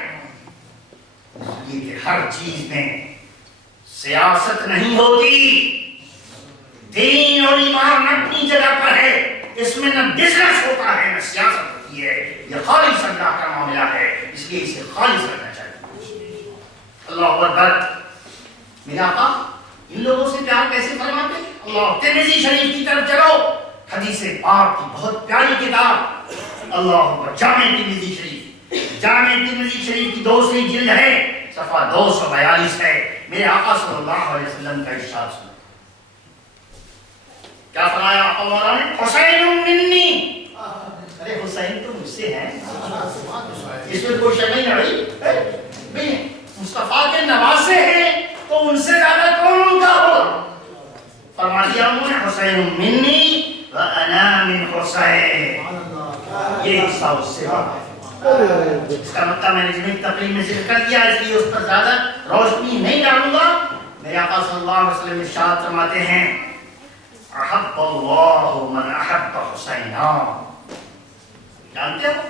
یہ کہ ہر چیز میں سیاست نہیں ہوتی، دین اور ایمان اپنی جگہ پر ہے، اس میں نہ بزنس ہوتا ہے نہ سیاست ہوتی ہے، یہ خالص اللہ کا معاملہ ہے، اس لیے اسے خالص رکھنا چاہیے۔ اللہ اکبر۔ میرے آقا ان لوگوں سے پیار کیسے فرماتے؟ اللہ، ترمذی شریف کی طرف چلو، حدیث پاک کی بہت پیاری کتاب، اللہ اکبر، جامع ترمذی شریف، جامع ترمذی شریف کی دوسری جلد ہے، صفحہ 242 ہے۔ میرے آقا صلی اللہ علیہ وسلم کا ارشاد سنو، کیا فرمایا آقا مولا نے؟ حسین منی، ارے حسین تو مجھ سے ہے، اس میں کوئی شک نہیں رہی، مصطفیٰ کے نواسے ہیں تو ان سے زیادہ کون ان کا ہو؟ فرما دیا انہوں نے حسین منی وانا من حسین، یہ حصہ اس سے بڑا ہے۔ اس کا مطلب میں نے جنہیں تقریر میں ذکر کر دیا، اس لیے اس پر زیادہ روشنی نہیں ڈالوں گا۔ میرے آقا صلی اللہ علیہ وسلم ارشاد فرماتے ہیں، احب اللہ من احب حسینا، جانتے ہو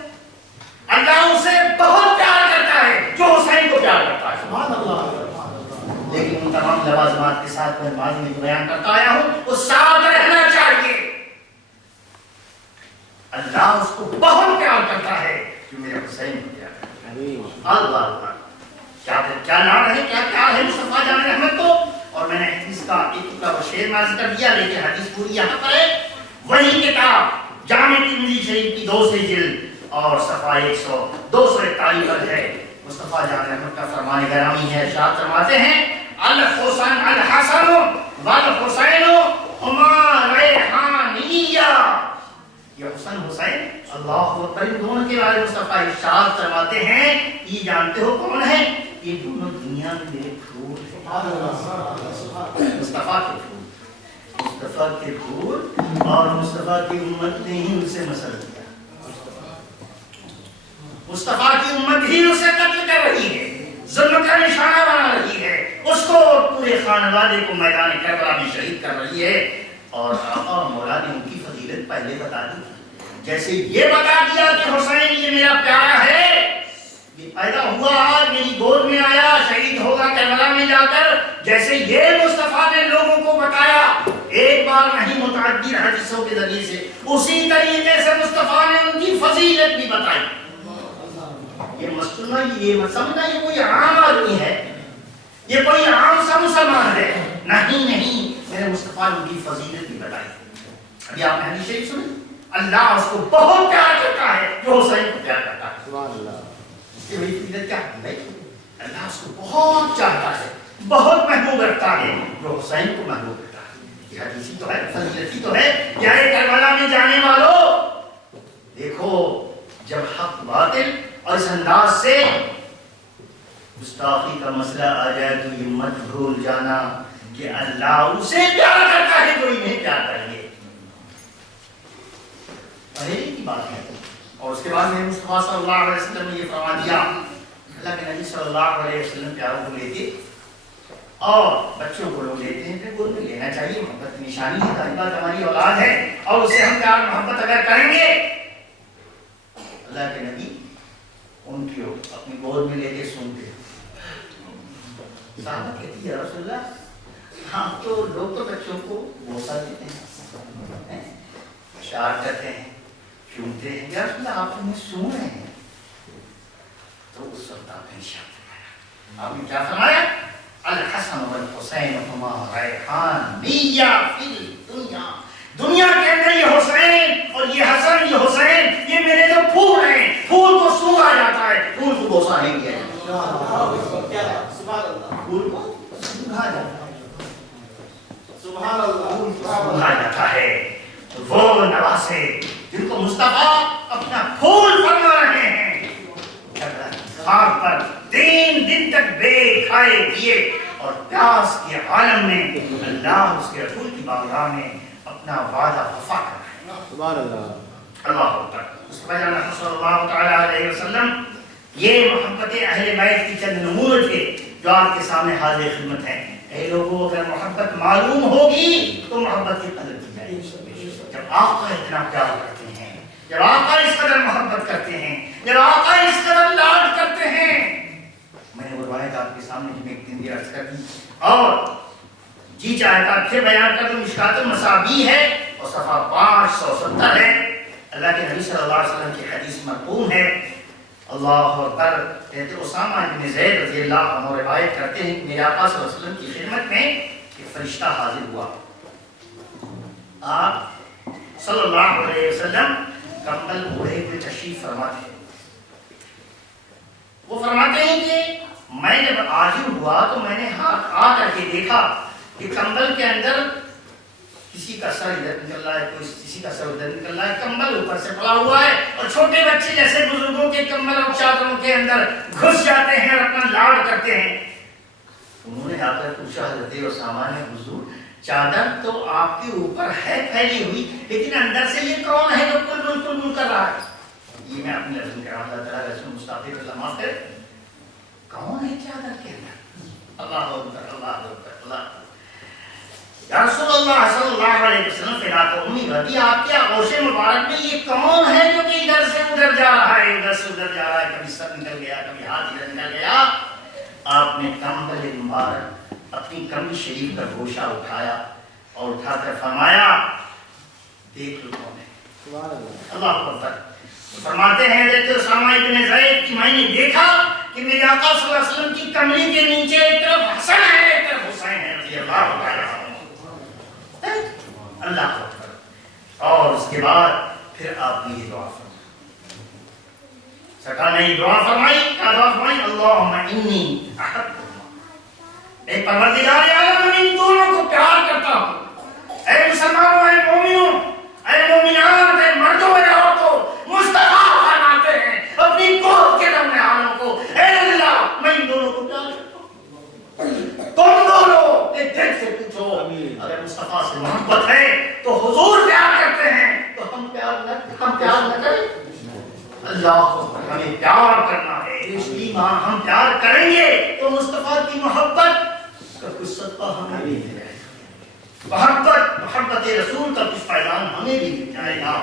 اللہ اسے بہت پیار کرتا ہے جو حسین کو پیار کرتا ہے، سبحان اللہ۔ لیکن ان تمام لوازمات کے ساتھ میں ماضی میں بیان کرتا آیا ہوں، وہ ساتھ رہنا چاہیے، اللہ اس کو بہت پیار کرتا ہے جو میرے حسین کو پیار کرتا ہے۔ اللہ اللہ، کیا نام ہے، کیا پیار ہے مصطفیٰ جان رحمت کو۔ اور میں نے حدیث کا ایک ٹکڑا وہ شعر نازل کر دیا، لیکن حدیث پوری یہاں پر ہے۔ وہی کتاب جامع ترمذی شریف کی دوسری جلد اور صفحہ 241 پر ہے، مصطفیٰ جان رحمت کا فرمان گرامی ہے، ارشاد فرماتے ہیں، الحسن الحسن والحسین ہما ریحانیہ، یہ حسن حسین اللہ اکبر، ان دونوں کے بارے میں مصطفیٰ ارشاد فرماتے ہیں، یہ جانتے ہو کون ہے؟ یہ دونوں دنیا میں میرے پھول ہیں، مصطفیٰ کے پھول، مصطفیٰ کے پھول، اور مصطفیٰ کی امت نے ہی ان سے مسل کیا، مصطفیٰ کی امت ہی اسے قتل کر رہی ہے، ظلم کا نشانہ بنا رہی ہے، اس کو پورے خاندان کو میدان کربلا میں شہید کر رہی ہے۔ اور آقا مولا نے ان کی فضیلت پہلے بتا دی، جیسے یہ بتا دیا کہ حسین یہ میرا پیارا ہے، یہ پیدا ہوا اور میری گود میں آیا، شہید ہوگا کربلا میں جا کر، جیسے یہ مصطفیٰ نے لوگوں کو بتایا ایک بار نہیں متعدد حدیثوں کے ذریعے سے، اسی طریقے سے مصطفیٰ نے ان کی فضیلت بھی بتائی۔ یہ مسئلہ یہ مت سمجھنا یہ کوئی عام آدمی ہے، یہ کوئی عام سا مسلمان ہے، نہیں، میرے مصطفیٰ نے ان کی فضیلت بھی بتائی۔ ابھی آپ نے حدیث شریف سنی، اللہ اس کو بہت پیار کرتا ہے جو حسین کو پیار کرتا ہے، سبحان اللہ۔ اس کی بڑی فضیلت کیا ہے بھائی؟ اللہ اس کو بہت چاہتا ہے، بہت محبوب رکھتا ہے جو حسین کو محبوب رکھتا ہے۔ یہ حدیثی تو ہے، فضیلتی تو ہے۔ یعنی کربلا میں جانے والوں دیکھو، جب حق باطل اور اس انداز سے گستاخی کا مسئلہ آ جائے تو یہ مت بھول جانا کہ اللہ اسے پیار کرتا ہے جو انہیں پیار کریں گے، پہلے کی بات ہے۔ اور اس کے بعد میں مصطفیٰ صلی اللہ علیہ وسلم نے یہ فرما دیا، اللہ کے نبی صلی اللہ علیہ وسلم پیاروں کو لیتے اور بچوں کو لوگ لیتے ہیں، پھر گود میں لینا چاہیے، محبت کی نشانی ہے، ظاہر بات ہماری اولاد ہے اور اسے ہم پیار محبت اگر کریں گے، اللہ کے نبی ان کی اپنی گود میں لیتے سنتے، صحابہ کہتی ہے رسول اللہ ہاں تو لوگ تو بچوں کو بوسہ دیتے ہیں، اشار کرتے ہیں، چومتے ہیں، یا رسول اللہ آپ انہیں سن رہے ہیں؟ تو اس وقت آپ نے اشارہ فرمایا، آپ نے کیا فرمایا؟ الحسن والحسین ہما ریحان نیا فی الدنیا، دنیا کے اندر یہ حسین اور یہ حسن یہ حسین یہ میرے جو پھول ہیں، پھول کو سونگھا جاتا ہے، پھول کو بوسہ نہیں کیا جاتا، پھول کو سونگھا جاتا ہے، سبحان اللہ، پھول کو سونگھا جاتا ہے، وہ نواسے جن کو مصطفیٰ اپنا پھول فرما رہے ہیں، خاک پر تین دن تک بے کھائے پیے اور پیاس کے عالم میں اللہ اس کے رسول کی بارگاہ میں اپنا وعدہ وفا کر رہے ہیں، سبحان اللہ، اللہ اکبر۔ مصطفیٰ جناب صلی اللہ تعالی علیہ وسلم یہ محبت اہل بیت کی چند نمونے تھے جو آپ کے سامنے حاضر خدمت ہیں۔ اے لوگوں اگر محبت معلوم ہوگی تو محبت کی قدر کی جائے گی، جب آقا اتنا پیار کرتے ہیں، جب آقا اس قدر محبت کرتے ہیں، جب آقا اس قدر لاڈ کرتے ہیں۔ میں نے وہ روایت آپ کے سامنے میں ایک دن بھی عرض کر دی اور جی چاہتا پھر بیان کر دوں، مشکات المصابیح ہے اور صفحہ 570 ہے، اللہ کے نبی صلی اللہ علیہ وسلم کی حدیث مرقوم ہے، اللہ اکبر۔ کہتے اسامہ بن زید رضی اللہ عنہ روایت کرتے ہیں کہ میرے آقا صلی اللہ علیہ وسلم کی خدمت میں ایک فرشتہ حاضر ہوا، آپ صلی اللہ علیہ وسلم کمبل اوڑھے ہوئے تشریف فرماتے ہیں، وہ فرماتے ہیں کہ میں جب حاضر ہوا تو میں نے آ کر کے دیکھا کہ کمبل کے اندر کسی کا سر ادھر نکل رہا ہے، کسی کا سر ادھر نکل رہا ہے، کمبل اوپر سے پڑا ہوا ہے اور چھوٹے بچے جیسے بزرگوں کے کمبل اور چادروں کے اندر گھس جاتے ہیں اور اپنا لاڈ کرتے ہیں۔ انہوں نے آ کر پوچھا حضرت اسامہ نے، حضور چادر تو آپ کے اوپر ہے پھیلی ہوئی، لیکن اندر سے یہ کون ہے جو کل کر رہا ہے؟ یہ میں اپنے لفظ کہہ رہا ہوں، اللہ تعالیٰ رسول مصطفیٰ کو اللہ معاف کرے، کون ہے چادر کے اندر؟ اللہ اکبر، اللہ اکبر، اللہ۔ یا رسول اللہ صلی اللہ علیہ وسلم فداک امی غدی، آپ کے آغوش مبارک میں یہ کون ہے جو کہ ادھر سے ادھر جا رہا ہے، ادھر سے ادھر جا رہا ہے، کبھی سر نکل گیا، کبھی ہاتھ ادھر نکل گیا؟ آپ نے کمبل مبارک اپنی کمبل شریف کا گوشہ اٹھایا اور اٹھا کر فرمایا دیکھ لو کون ہے، اللہ اکبر۔ فرماتے ہیں حضرت اسامہ بن زید کہ میں نے دیکھا کہ میرے آقا صلی اللہ علیہ وسلم کی کملی کے نیچے ایک طرف حسن ہے ایک طرف حسین ہے رضی اللہ تعالیٰ عنہ، اللہ اکبر۔ اور اس کے بعد پھر آپ نے یہ دعا فرمائی، سرکار نے یہ دعا فرمائی، کیا دعا فرمائی؟ اللہم انی احبہما، اے پروردگار عالم میں ان دونوں کو پیار کرتا ہوں، اے مسلمانوں، اے مومنوں، اے مومنات، اے مردوں، اے عورتوں، مصطفیٰ فرماتے ہیں اپنی گود کے نام والوں کو، اے اللہ میں ان دونوں کو پیار کرتا ہوں، تم دونوں ایک دل سے پوچھو، اگر مصطفیٰ سے محبت ہے تو حضور پیار کرتے ہیں تو ہم پیار نہ کریں؟ اللہ ہمیں پیار کرنا ہے، ایمان ہم پیار کریں گے تو مصطفیٰ کی محبت کا کچھ صدقہ ہمیں بھی مل جائے گا، محبت رسول کا کچھ فیضان ہمیں بھی مل جائے گا۔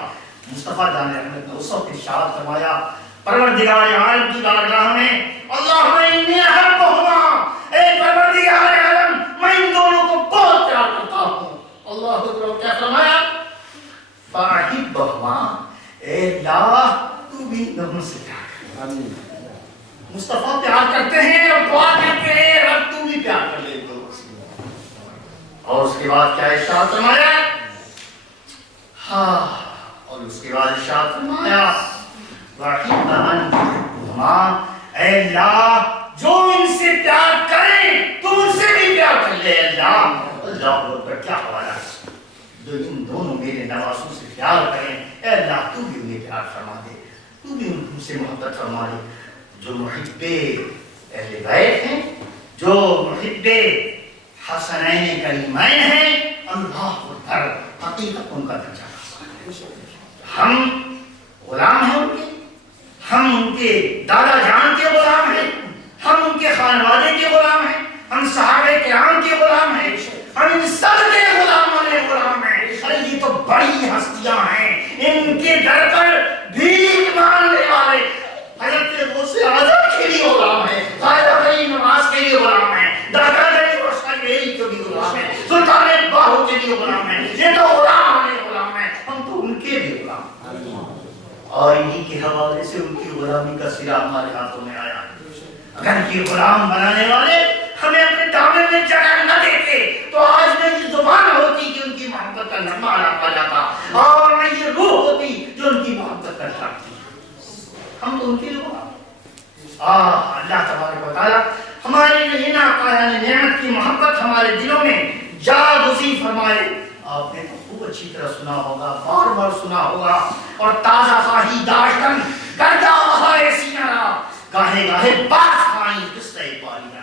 مصطفیٰ جان رحمت نے اس وقت ارشاد فرمایا پروردگار عالم کی بارگاہ میں، اللہم انی احبہما، اے پروردگار عالم میں ان دونوں کو بہت پیار کرتا ہوں۔ اللہ اکبر، کیا فرمایا؟ فاحبہما، اے اللہ تو بھی ان دونوں سے پیار کر۔ مصطفیٰ پیار کرتے ہیں اور دعا کرتے ہیں رب تو بھی پیار کر لے دو۔ اور اس کے بعد کیا ارشاد فرمایا؟ ہاں، اور اس کے بعد ارشاد فرمایا واحد انہما، اے اللہ جو ان سے پیار کریں تو ان سے بھی پیار کر لے اللہ۔ اللہ اکبر، کیا حوالہ، جو ان دونوں میرے نواسوں سے پیار کریں اے اللہ تو بھی انہیں پیار فرما دے، تو بھی ان سے محبت فرما دے۔ جو محب اہل بیت ہیں، جو محب حسنین کریمین ہیں، اللہ اکبر، حقیقت ان کا درجہ ہم غلام ہیں ان کے، ہم ان کے دادا جان کے غلام ہیں، ہم ان کے خانوادے کے غلام ہیں، ہم صحابہ کرام کے غلام ہیں، ہم ان سب کے غلاموں کے غلام ہیں۔ ارے یہ تو بڑی ہستیاں ہیں، ان کے در پر بھیک مانگنے والے حضرت غوث اعظم کے لیے غلام ہیں، خواجہ فرید نواز کے لیے غلام ہیں، دادا گنج روشن بیری کے لیے غلام ہیں، سلطان باہو کے لیے غلام ہیں۔ یہ تو غلام والے غلام ہیں، ہم تو ان کے بھی غلام ہیں، اور انہی کے حوالے سے ان کی غلامی کا سرا ہمارے ہاتھوں میں آیا۔ اگر یہ غلام بنانے والے ہمیں اپنے دامن میں جگہ نہ دیتے تو آج میں یہ زبان ہوتی کہ ان کی محبت کا نغمہ آ جاتا، اور میں یہ روح ہوتی جو ان کی محبت کا ڈھانپتی۔ ہم تو ان کے لوگ اللہ تبارک و تعالیٰ ہمارے لیے ان عطا نعمت کی محبت ہمارے دلوں میں جاگزی فرمائے۔ آپ نے تو خوب اچھی طرح سنا ہوگا، بار بار سنا ہوگا، اور تازہ خواہی داشتن گردہ آہائے سینہ را گاہے گاہے بات کھائیں قصہ پالیاں۔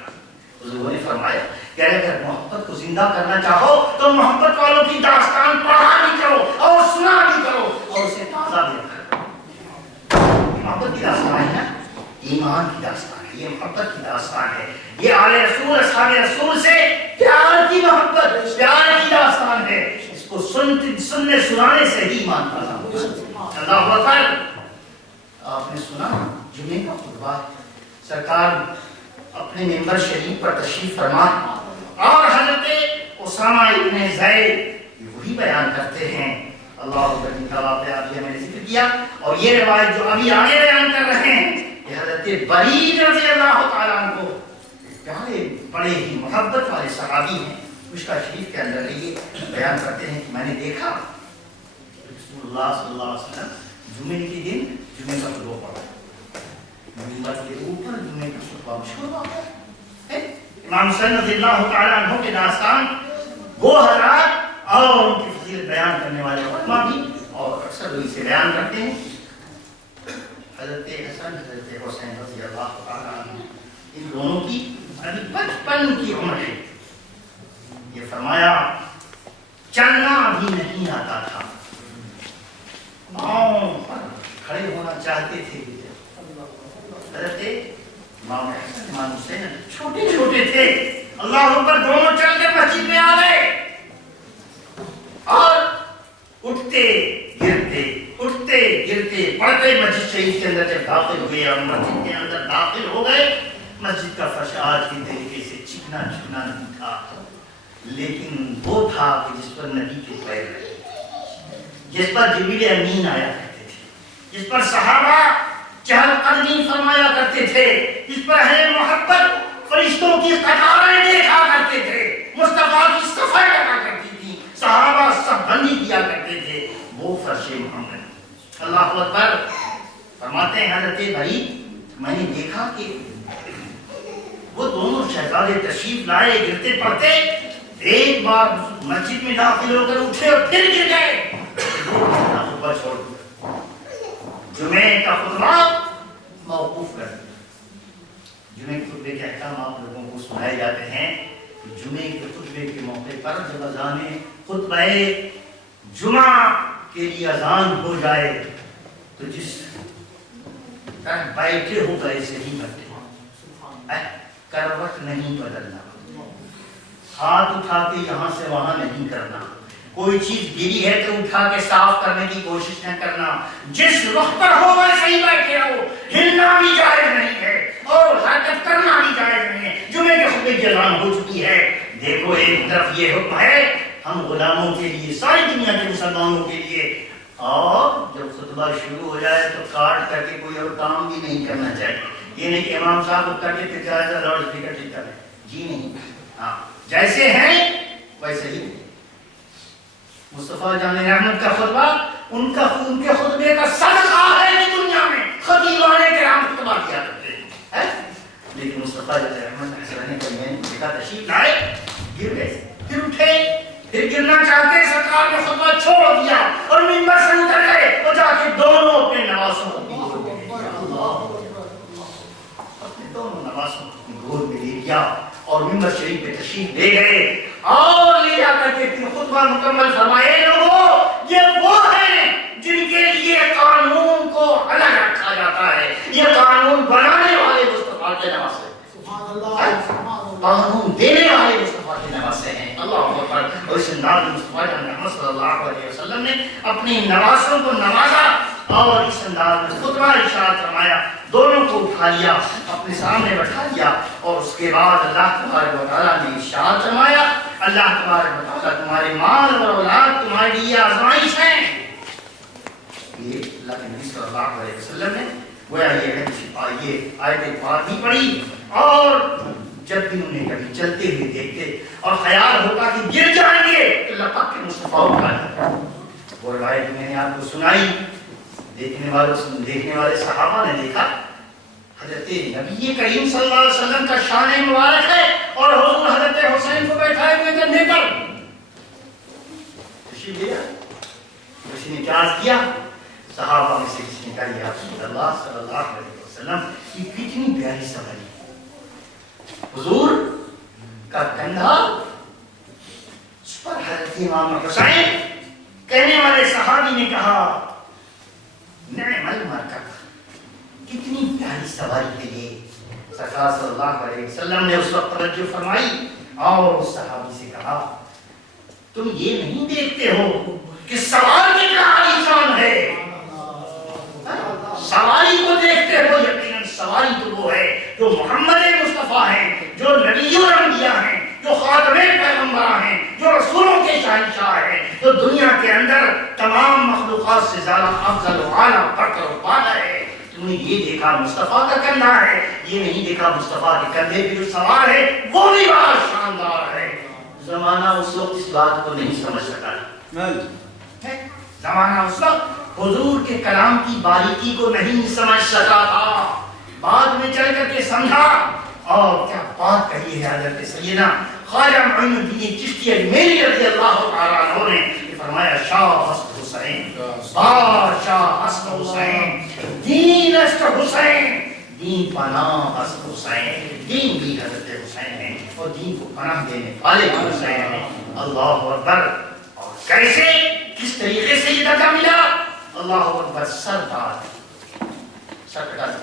حضور نے فرمایا کہ اگر محبت کو زندہ کرنا چاہو تو محبت والوں کی داستان پڑھا بھی کرو اور سنا بھی کرو اور اسے تازہ بھی کرو۔ محبت کی داستان ہے نا، ایمان کی داستان ہے، یہ محبت کی داستان ہے، یہ آل رسول اصحاب رسول سے پیار کی محبت، پیار کی داستان ہے۔ اس کو سننے سنانے سے ہی ایمان تازہ ہوگا۔ اللہ اکبر۔ آپ نے سنا جمعے کا خطبہ، سرکار اپنے ممبر شریف پر تشریف فرما اور حضرت اسامہ ابن زید وہی بیان کرتے ہیں۔ اللہ اکبر کا واقعہ ابھی ہمیں نے ذکر کیا، اور یہ روایت جو ابھی آگے بیان کر رہے ہیں یہ حضرت برید رضی اللہ تعالیٰ عنہ کو پیارے بڑے ہی محبت والے صحابی ہیں، مشکا شریف کے اندر یہ بیان کرتے ہیں کہ میں نے دیکھا رسول اللہ صلی اللہ علیہ وسلم جمعے کے دن جمعے کا خطبہ پڑھا، ممبر کے اوپر جمعے کا خطبہ مشہور واقعہ ہے۔ امام حسین رضی اللہ تعالیٰ عنہ کے داستان وہ حضرات اور ان کی فضیلت بیان کرنے والے علماء بھی اور اکثر وہ اسے بیان کرتے ہیں۔ حضرت حسن حضرت حسین رضی اللہ تعالیٰ عنہ ان دونوں کی ابھی 55 کی عمر ہے۔ یہ فرمایا چلنا بھی نہیں آتا تھا، پاؤں پر کھڑے ہونا چاہتے تھے۔ حضرت امام حسن امام حسین چھوٹے چھوٹے تھے، اللہ اکبر، دونوں چل کے مسجد میں آ گئے اور اٹھتے گرتے پڑھتے مسجد شریف کے اندر جب داخل ہوئے اور مسجد کے اندر داخل ہو گئے، مسجد کا فرش آج کی طریقے سے چکنا نہیں تھا، لیکن وہ تھا کہ جس پر نبی کے پیر رہے، جس پر جبریل امین آیا کرتے تھے، جس پر صحابہ چہل قدمی فرمایا کرتے تھے، جس پر اہل محبت فرشتوں کی قطاریں دیکھا کرتے تھے، مصطفیٰ کی صفائی لگا کرتی تھی، صحابہ سب بندی کیا کرتے تھے، وہ فرش محمد۔ اللہ اکبر۔ فرماتے ہیں حضرت بھائی میں نے دیکھا کہ وہ دونوں شہزادے تشریف لائے، گرتے پڑتے ایک بار مسجد میں داخل ہو کر اٹھے اور پھر گر گئے، خطبہ چھوڑ دیا، جمعے کا خطبہ موقوف کر دیا۔ جمعے کے خطبے کے احکام آپ لوگوں کو سنائے جاتے ہیں کہ جمعے کے خطبے کے موقع پر جب اذان خطبہ جمعہ کے لیے اذان ہو جائے تو جس طرح بیٹھے ہو گئے سے ہی بیٹھے، کروٹ نہیں بدلنا، ہاتھ اٹھا کے یہاں سے وہاں نہیں کرنا، کوئی چیز گری ہے تو اٹھا کے صاف کرنے کی کوشش نہ کرنا، جس رخ پر ہو ویسے ہی بیٹھے رہو، ہلنا بھی جائز نہیں ہے اور حرکت کرنا بھی جائز نہیں ہے۔ جمعے کے خطبے کی اذان ہو چکی ہے، دیکھو ایک طرف یہ حکم ہے ہم غلاموں کے لیے، ساری دنیا کے مسلمانوں کے لیے، اور جب خطبہ شروع ہو جائے تو کاٹ کر کے کوئی اور کام بھی نہیں کرنا چاہیے۔ یہ نہیں کہ امام صاحب اٹھ کر کے پھر جائے لاؤڈ اسپیکر ٹھیک کر لیں، جی نہیں، ہاں جیسے ہیں ویسے ہی۔ مصطفیٰ جان رحمت کا خطبہ ان کے خطبے کا صدقہ ہے کہ دنیا میں خطیبان کرام خطبہ کیا کرتے ہیں، لیکن مصطفیٰ جان رحمت حسن کو میں دیکھا تشریف لائے، گر گئے، پھر اٹھے، پھر گرنا چاہتے، سرکار نے خطبہ چھوڑ دیا اور منبر سے اتر گئے اور جا کے دونوں اپنے نواسوں کو دونوں نواسوں کو گود میں لے لیا اور منبر شریف پہ تشریف لے گئے اور لے جا کر کے پھر خطبہ مکمل فرمائے۔ لوگوں یہ وہ ہیں جن کے لیے قانون کو الگ رکھا جاتا ہے، یہ قانون بنانے والے مصطفیٰ کے نواسے، قانون دینے والے مصطفیٰ کے نواسے ہیں. اللہ اکبر. اور اس انداز میں مصطفیٰ محمد صلی اللہ علیہ وسلم نے اپنی نواسوں کو نوازا اور اس انداز میں خطبہ ارشاد فرمایا. دونوں کو اٹھا لیا, اپنے سامنے بٹھا لیا, اور اس کے بعد اللہ تبارک و تعالیٰ نے ارشاد فرمایا, اللہ تبارک و تعالیٰ تمہارے مال اور اولاد تمہارے لیے آزمائش ہے. یہ اللہ کے نبی صلی اللہ علیہ وسلم نے گویا یہ آیت پاک ہی پڑھی, اور جب بھی انہیں کبھی چلتے ہوئے دیکھتے اور خیال ہوتا کہ گر جائیں گے تو اللہ پاک کے مصطفیٰ اٹھا لیتے. وہ روایت میں نے آپ کو سنائی, دیکھنے والے صحابہ نے دیکھا حضرت نبی کریم صلی اللہ علیہ وسلم کا شان مبارک ہے اور حضور حضرت حسین کو بیٹھائے ہوئے کندھے پر. خوشی لیا, کسی نے کیا کیا, صحابہ میں سے کسی نے کہا یا رسول اللہ صلی اللہ علیہ وسلم یہ کتنی پیاری سواری, حضور کا کندھا اس پر حضرت امام حسین. کہنے والے صحابی نے کہا نعم المرکب, کتنی پیاری سواری ہے یہ. سرکار صلی اللہ علیہ وسلم نے اس وقت توجہ فرمائی اور اس صحابی سے کہا تم یہ نہیں دیکھتے ہو کہ سوار کتنا عالیشان ہے, سواری کو دیکھتے ہو, یقیناً سواری تو وہ ہے جو محمد مصطفیٰ ہیں, جو نبی اور انبیاء ہیں, جو خاتم پیغمبر ہیں, جو رسولوں کے شہنشاہ ہیں, جو دنیا کے اندر تمام مخلوقات سے زیادہ افضل و اعلیٰ برتر و بالا ہے. تم نے یہ دیکھا مصطفیٰ کا کندھا ہے, یہ نہیں دیکھا مصطفیٰ کے کندھے پہ جو سوار ہے وہ بھی بڑا شاندار ہے. زمانہ اس وقت اس بات کو نہیں سمجھ سکا. زمانہ اس وقت حضور کے کلام کی باریکی کو نہیں سمجھ سکا تھا, بعد میں چل کر کے سمجھا. اور کیا بات کہی ہے حضرت سیدنا خواجہ معین الدین چشتی اجمیری رضی اللہ تعالیٰ عنہ نے, فرمایا شاہ حسن حسین, بادشاہ حسن حسین, دین است حسین, دین پناہ است حسین. دین بھی حضرت حسین ہے اور دین کو پناہ دینے والے حسین ہیں. اللہ اکبر. اور کیسے, کس طریقے سے یہ درجہ ملا؟ اللہ اکبر. سردار, سردار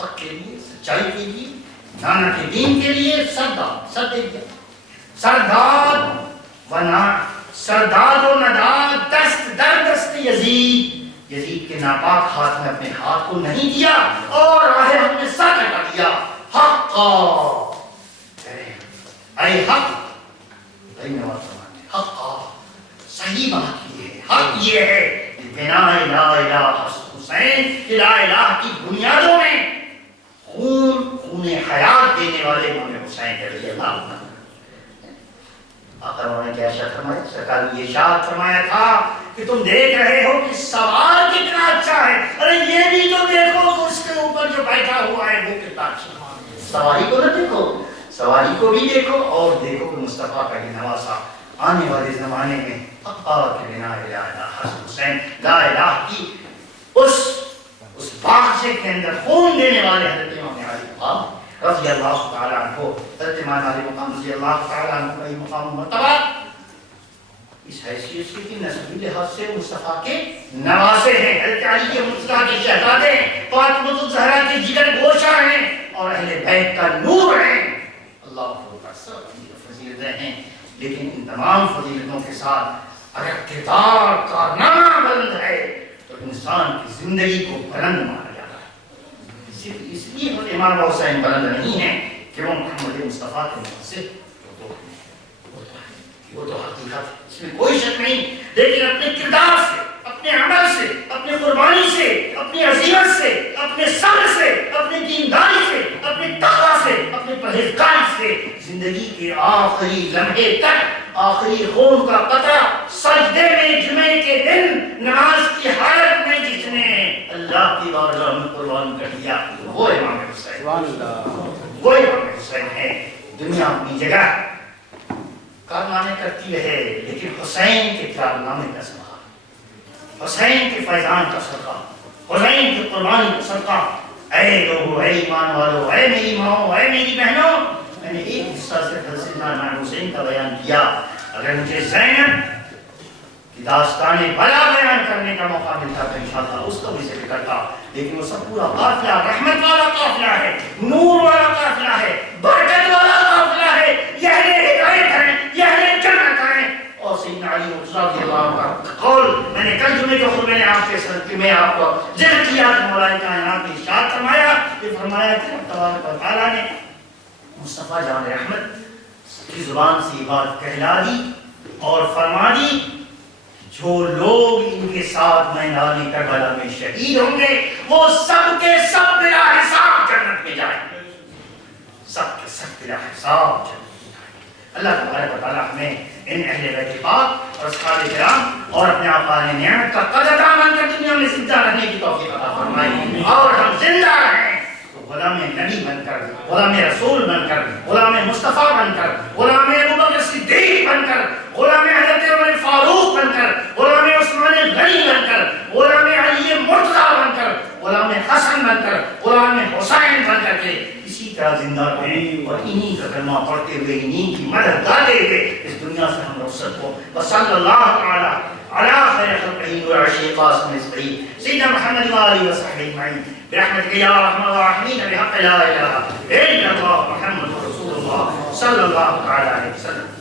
حق کے لیے, سچائی کے لیے, نانا کے دین کے لیے سردار, سر دے دیا. سردار سردار و ندار دست در دست یزید, یزید کے ناپاک ہاتھ میں اپنے ہاتھ کو نہیں دیا اور راہ حق میں سر کٹا دیا. حقا, اے حق, حقا, صحیح بات یہ ہے, حق یہ ہے بنا لا الہ حسین, کہ لا الہ کی بنیادوں میں خون حیات دینے والے امام حسین رضی اللہ عنہ. آخر انہوں نے کیا ارشاد فرمایا؟ سرکار نے یہ ارشاد فرمایا تھا کہ تم دیکھ رہے ہو کہ سوار کتنا اچھا ہے, ارے یہ بھی تو دیکھو اس کے اوپر جو بیٹھا ہوا ہے وہ کتنا اچھا ہے. سواری کو نہ دیکھو, سواری کو بھی دیکھو, اور دیکھو کہ مصطفیٰ کا یہ نواسا آنے والے زمانے میں حقا کے بنا لا الہ حسین, لا الہ کی اس باغچے کے اندر خون دینے والے حضرت امام علی مقام رضی اللہ تعالیٰ عنہ, حضرت امام علی مقام رضی اللہ تعالیٰ عنہ کا یہ مقام مرتبہ اس حیثیت سے کہ نسبی لحاظ سے مصطفیٰ کے نواسے ہیں, حضرت علی کے مصطفیٰ کے شہزادے ہیں, فاطمہ الزہرا کے جگر گوشہ ہیں اور اہل بیت کا نور ہیں. اللہ کا سب فضیلتیں ہیں, لیکن ان تمام فضیلتوں کے ساتھ اگر کردار کارنامہ بلند ہے تو انسان کی زندگی کو بلند مانا جاتا ہے. صرف اس لیے امام حسین بلند نہیں ہیں کہ وہ محمد مصطفیٰ کے نواسے, وہ تو حقیقت ہے, اس میں کوئی شک نہیں, لیکن اپنے کردار سے, اپنے عمل سے, اپنی قربانی سے, اپنی عزیمت سے, اپنے صبر سے, اپنی دینداری سے, اپنے تقویٰ سے, اپنے پرہیزگاری سے زندگی کے آخری لمحے تک, آخری خون کا قطرہ سجدے میں جمعے کے دن نماز کی حالت میں جس نے اللہ کی بارگاہ میں قربان کر دیا, وہ امام حسین, وہ امام حسین ہے. دنیا اپنی جگہ کارنامے کرتی رہے, لیکن حسین کے کارنامے کا صدقہ, حسین کے فیضان کا صدقہ, حسین کی قربانی کا صدقہ. اے لوگو, اے ایمان والو, اے میری ماں, اے میری بہنوں, میں نے ایک حصہ سے حضرت امام حسین کا بیان کیا. اگر مجھے زینب کہ داستانِ بلا بیان کرنے کا موقع ملتا تو انشاءاللہ اس کو بھی ذکر کرتا، لیکن وہ سب پورا قافلہ رحمت والا قافلہ ہے، نور والا قافلہ ہے، برکت والا قافلہ ہے، یہ اہل ہدایت ہیں، یہ اہل جنت ہیں۔ اور سیدنا علی رضی اللہ عنہ کا قول میں نے کل جمعے کے خطبے میں آپ کے ساتھ میں آپ کو ذکر کیا کہ مولا کائنات نے ارشاد فرمایا کہ رب تبارک و تعالیٰ نے مصطفیٰ جان رحمت کی زبان سے یہ بات کہلا دی اور فرما دی، جو لوگ ان کے ساتھ میدان کربلا میں شہید ہوں گے وہ سب کے سب بلا حساب جنت میں جائیں گے، سب کے سب بلا حساب جنت میں جائیں گے۔ اللہ تبارک و تعالیٰ ہمیں ان اہل بیت پاک اور اصحاب کرام اور اپنے آقا نے نعمت کا قدر دامن کر دنیا میں زندہ رہنے کی توفیق عطا فرمائے، اور ہم زندہ رہیں تو غلام نبی بن کر، غلام رسول بن کر، غلام مصطفیٰ بن کر، غلام ابوبکر صدیق بن کر، غلام حضرت عمر فاروق بن کر، غلام عثمان غنی بن کر، غلام علی مرتضیٰ بن کر، غلام حسن بن کر، غلام حسین بن کر کے اسی طرح زندہ رہیں اور انہی کا کلمہ پڑھتے ہوئے انہی کی مدد گاتے ہوئے اس دنیا سے ہم رخصت ہو۔ وصلی اللہ تعالی علی خیر خلقہ وعشی قاسم نسبی سیدنا محمد وآلہ وصحبہ اجمعین برحمتک یا ارحم الراحمین بحق لا الہ الا اللہ محمد رسول اللہ صلی اللہ تعالی علیہ وسلم۔